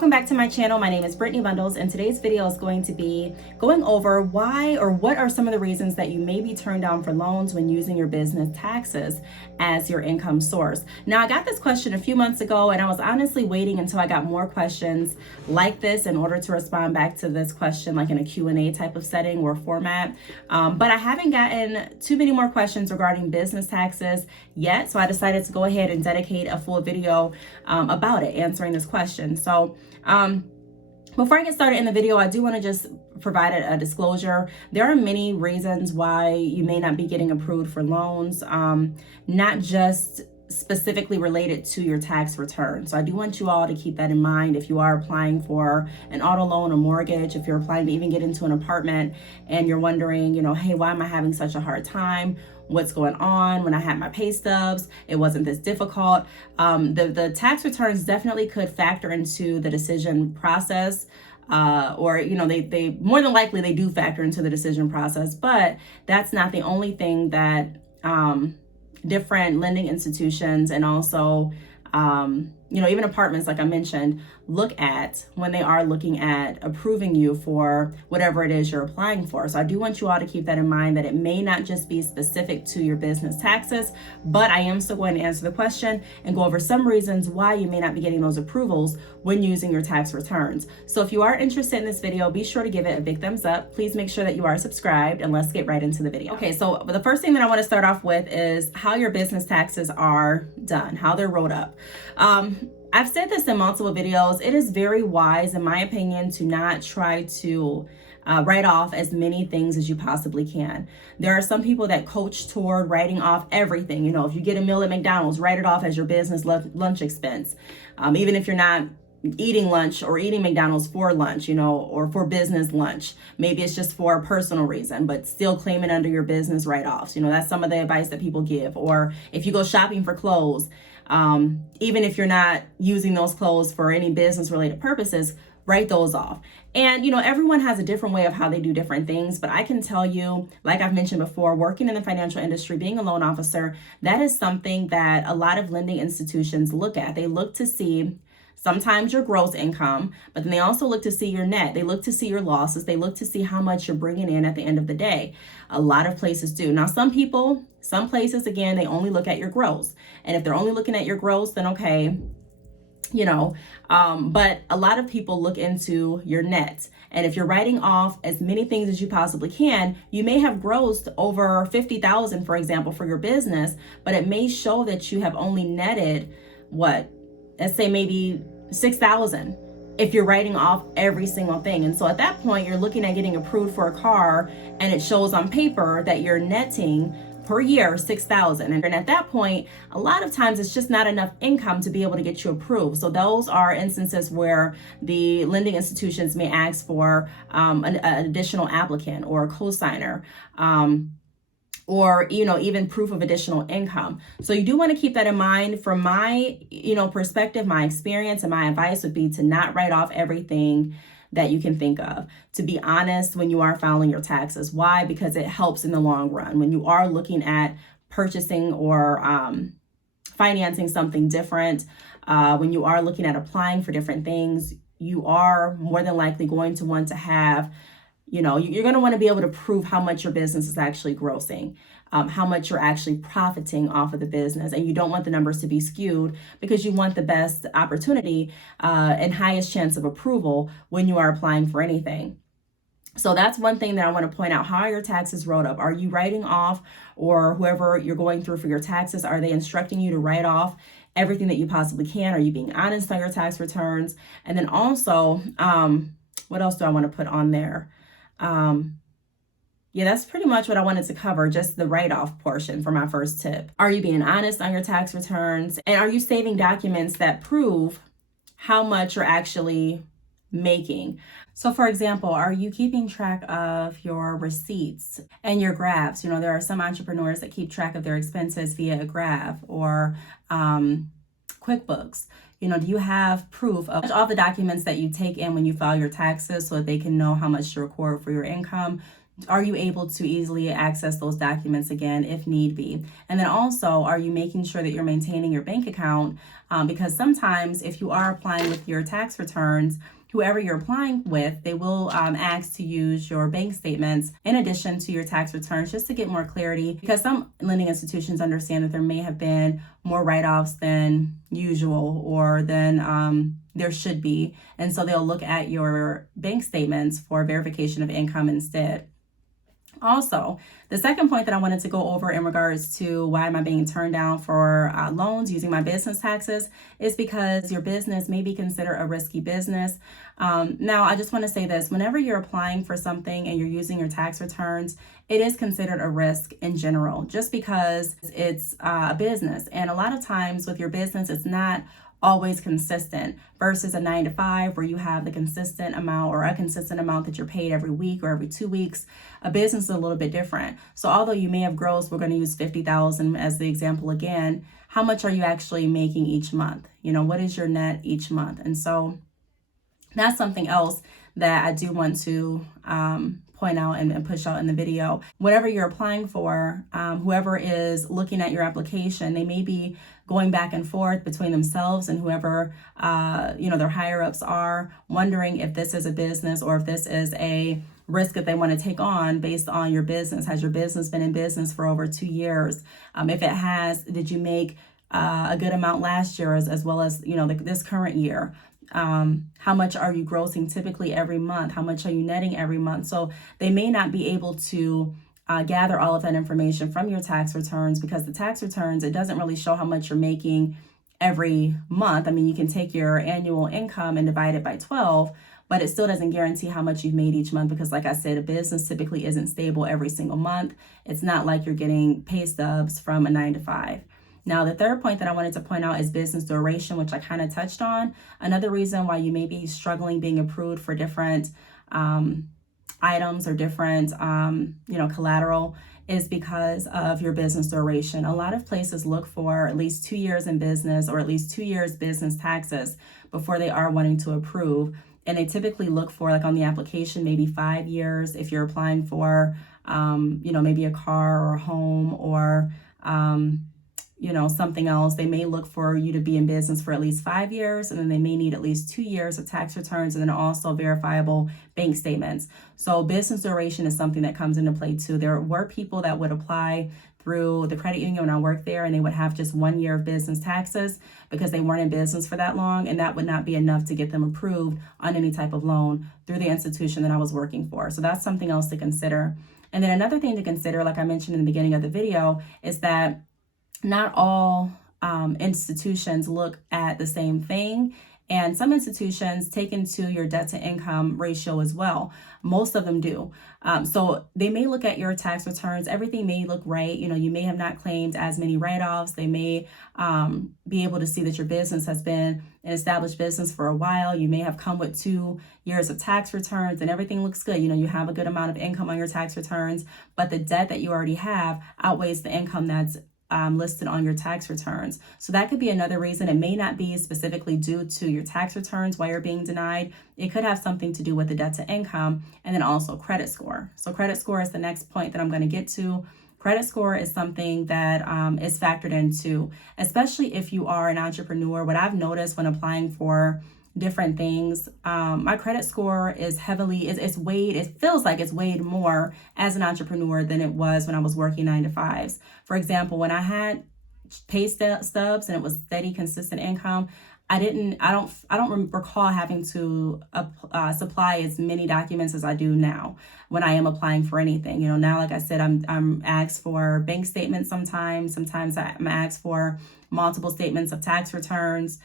welcome back to my channel. My name is Brittney Bundles, and today's video is going to be going over why or what are some of the reasons that you may be turned down for loans when using your business taxes as your income source. Now, I got this question a few months ago, and I was honestly waiting until I got more questions like this in order to respond back to this question, like in a Q&A type of setting or format. But I haven't gotten too many more questions regarding business taxes yet, so I decided to go ahead and dedicate a full video about it, answering this question. So before I get started in the video, I do want to just provide a disclosure. There are many reasons why you may not be getting approved for loans, not just specifically related to your tax return. So I do want you all to keep that in mind if you are applying for an auto loan or mortgage, if you're applying to even get into an apartment and you're wondering, hey, why am I having such a hard time? What's going on? When I had my pay stubs, it wasn't this difficult. The tax returns definitely could factor into the decision process, or they more than likely they do factor into the decision process, but that's not the only thing that different lending institutions and also even apartments, like I mentioned, look at when they are looking at approving you for whatever it is you're applying for. So I do want you all to keep that in mind, that it may not just be specific to your business taxes, but I am still going to answer the question and go over some reasons why you may not be getting those approvals when using your tax returns. So if you are interested in this video, be sure to give it a big thumbs up. Please make sure that you are subscribed, and let's get right into the video. Okay, so the first thing that I want to start off with is how your business taxes are done, how they're wrote up. I've said this in multiple videos. It is very wise, in my opinion, to not try to write off as many things as you possibly can. There are some people that coach toward writing off everything. If you get a meal at McDonald's, write it off as your business lunch expense. Even if you're not eating lunch or eating McDonald's for lunch, or for business lunch. Maybe it's just for a personal reason, but still claim it under your business write-offs. That's some of the advice that people give. Or if you go shopping for clothes, even if you're not using those clothes for any business related purposes, write those off. And, everyone has a different way of how they do different things, but I can tell you, like I've mentioned before, working in the financial industry, being a loan officer, that is something that a lot of lending institutions look at. They look to see sometimes your gross income, but then they also look to see your net. They look to see your losses. They look to see how much you're bringing in at the end of the day. A lot of places do. Now, some places, again, they only look at your gross. And if they're only looking at your gross, then okay, but a lot of people look into your net. And if you're writing off as many things as you possibly can, you may have grossed over $50,000, for example, for your business, but it may show that you have only netted let's say maybe $6,000 if you're writing off every single thing. And so at that point, you're looking at getting approved for a car, and it shows on paper that you're netting per year $6,000. And at that point, a lot of times it's just not enough income to be able to get you approved. So those are instances where the lending institutions may ask for an additional applicant or a cosigner. Or, even proof of additional income. So you do want to keep that in mind. From my, perspective, my experience and my advice would be to not write off everything that you can think of. To be honest, when you are filing your taxes. Why? Because it helps in the long run. When you are looking at purchasing or financing something different, when you are looking at applying for different things, you are more than likely going to want to have you're going to want to be able to prove how much your business is actually grossing, how much you're actually profiting off of the business. And you don't want the numbers to be skewed, because you want the best opportunity and highest chance of approval when you are applying for anything. So that's one thing that I want to point out. How are your taxes wrote up? Are you writing off, or whoever you're going through for your taxes, are they instructing you to write off everything that you possibly can? Are you being honest on your tax returns? And then also, what else do I want to put on there? That's pretty much what I wanted to cover, just the write-off portion for my first tip. Are you being honest on your tax returns? And are you saving documents that prove how much you're actually making? So for example, are you keeping track of your receipts and your graphs? There are some entrepreneurs that keep track of their expenses via a graph or QuickBooks. Do you have proof of all the documents that you take in when you file your taxes so that they can know how much to record for your income? Are you able to easily access those documents again if need be? And then also, are you making sure that you're maintaining your bank account? Because sometimes if you are applying with your tax returns, whoever you're applying with, they will ask to use your bank statements in addition to your tax returns just to get more clarity, because some lending institutions understand that there may have been more write-offs than usual or than there should be. And so they'll look at your bank statements for verification of income instead. Also, the second point that I wanted to go over in regards to why am I being turned down for loans using my business taxes is because your business may be considered a risky business. Now, I just want to say this. Whenever you're applying for something and you're using your tax returns, it is considered a risk in general, just because it's a business. And a lot of times with your business, it's not always consistent versus a 9-to-5 where you have the consistent amount or a consistent amount that you're paid every week or every 2 weeks. A business is a little bit different. So although you may have gross, we're going to use 50,000 as the example again, how much are you actually making each month? What is your net each month? And so that's something else that I do want to point out and push out in the video. Whatever you're applying for, whoever is looking at your application, they may be going back and forth between themselves and whoever their higher ups are, wondering if this is a business or if this is a risk that they want to take on based on your business. Has your business been in business for over 2 years? If it has, did you make a good amount last year as well as this current year? How much are you grossing typically every month? How much are you netting every month? So they may not be able to gather all of that information from your tax returns, because the tax returns, it doesn't really show how much you're making every month. I mean, you can take your annual income and divide it by 12, but it still doesn't guarantee how much you've made each month, because like I said, a business typically isn't stable every single month. It's not like you're getting pay stubs from a 9-to-5. Now, the third point that I wanted to point out is business duration, which I kind of touched on. Another reason why you may be struggling being approved for different items or different, collateral is because of your business duration. A lot of places look for at least 2 years in business or at least 2 years business taxes before they are wanting to approve. And they typically look for, like on the application, maybe 5 years if you're applying for, maybe a car or a home or, something else. They may look for you to be in business for at least 5 years, and then they may need at least 2 years of tax returns and then also verifiable bank statements. So business duration is something that comes into play too. There were people that would apply through the credit union when I worked there, and they would have just 1 year of business taxes because they weren't in business for that long, and that would not be enough to get them approved on any type of loan through the institution that I was working for. So that's something else to consider. And then another thing to consider, like I mentioned in the beginning of the video, is that not all institutions look at the same thing. And some institutions take into your debt to income ratio as well. Most of them do. So they may look at your tax returns. Everything may look right. You may have not claimed as many write-offs. They may be able to see that your business has been an established business for a while. You may have come with 2 years of tax returns and everything looks good. You have a good amount of income on your tax returns, but the debt that you already have outweighs the income that's listed on your tax returns. So that could be another reason. It may not be specifically due to your tax returns why you're being denied. It could have something to do with the debt to income and then also credit score. So credit score is the next point that I'm going to get to. Credit score is something that is factored into, especially if you are an entrepreneur. What I've noticed when applying for different things, my credit score is heavily, it's weighed, it feels like it's weighed more as an entrepreneur than it was when I was working 9-to-5s. For example, when I had pay stubs and it was steady, consistent income, I don't recall having to supply as many documents as I do now when I am applying for anything. Now, like I said, I'm asked for bank statements sometimes. Sometimes I'm asked for multiple statements of tax returns.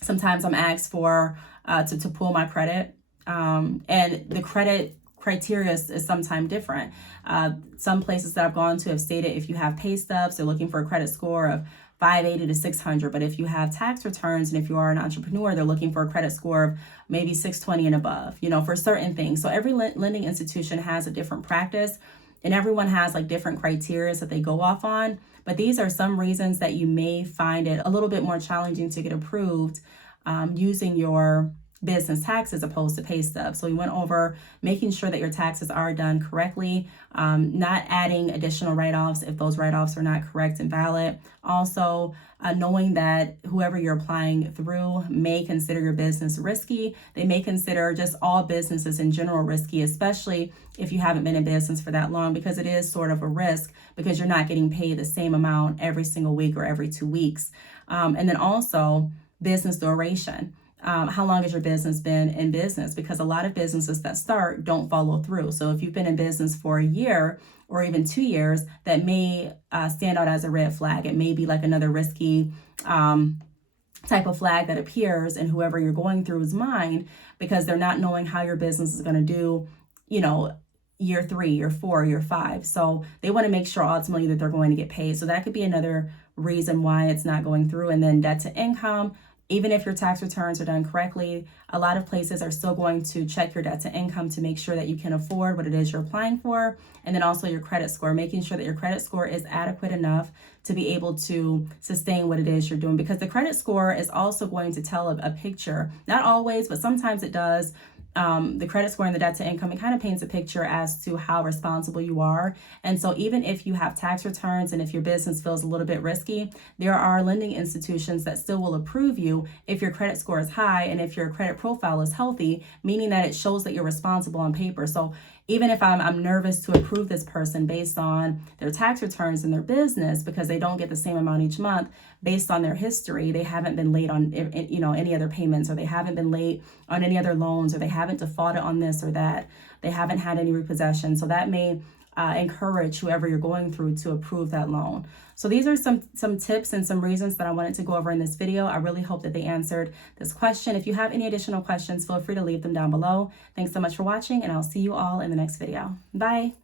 Sometimes I'm asked for to pull my credit, and the credit criteria is sometimes different. Some places that I've gone to have stated if you have pay stubs, they're looking for a credit score of 580 to 600. But if you have tax returns and if you are an entrepreneur, they're looking for a credit score of maybe 620 and above, for certain things. So every lending institution has a different practice, and everyone has like different criteria that they go off on. But these are some reasons that you may find it a little bit more challenging to get approved using your business tax as opposed to pay stubs. So we went over making sure that your taxes are done correctly, not adding additional write-offs if those write-offs are not correct and valid. Also, knowing that whoever you're applying through may consider your business risky. They may consider just all businesses in general risky, especially if you haven't been in business for that long, because it is sort of a risk because you're not getting paid the same amount every single week or every 2 weeks. And then also business duration. How long has your business been in business? Because a lot of businesses that start don't follow through. So if you've been in business for a year or even 2 years, that may stand out as a red flag. It may be like another risky type of flag that appears in whoever you're going through's mind, because they're not knowing how your business is going to do, year 3, year 4, year 5. So they want to make sure ultimately that they're going to get paid. So that could be another reason why it's not going through. And then debt to income. Even if your tax returns are done correctly, a lot of places are still going to check your debt to income to make sure that you can afford what it is you're applying for. And then also your credit score, making sure that your credit score is adequate enough to be able to sustain what it is you're doing. Because the credit score is also going to tell a picture, not always, but sometimes it does. The credit score and the debt to income, it kind of paints a picture as to how responsible you are. And so even if you have tax returns and if your business feels a little bit risky, there are lending institutions that still will approve you if your credit score is high and if your credit profile is healthy, meaning that it shows that you're responsible on paper. So even if I'm nervous to approve this person based on their tax returns and their business, because they don't get the same amount each month based on their history, they haven't been late on any other payments, or they haven't been late on any other loans, or they haven't defaulted on this or that, they haven't had any repossession. So that may encourage whoever you're going through to approve that loan. So these are some tips and some reasons that I wanted to go over in this video. I really hope that they answered this question. If you have any additional questions, feel free to leave them down below. Thanks so much for watching, and I'll see you all in the next video. Bye.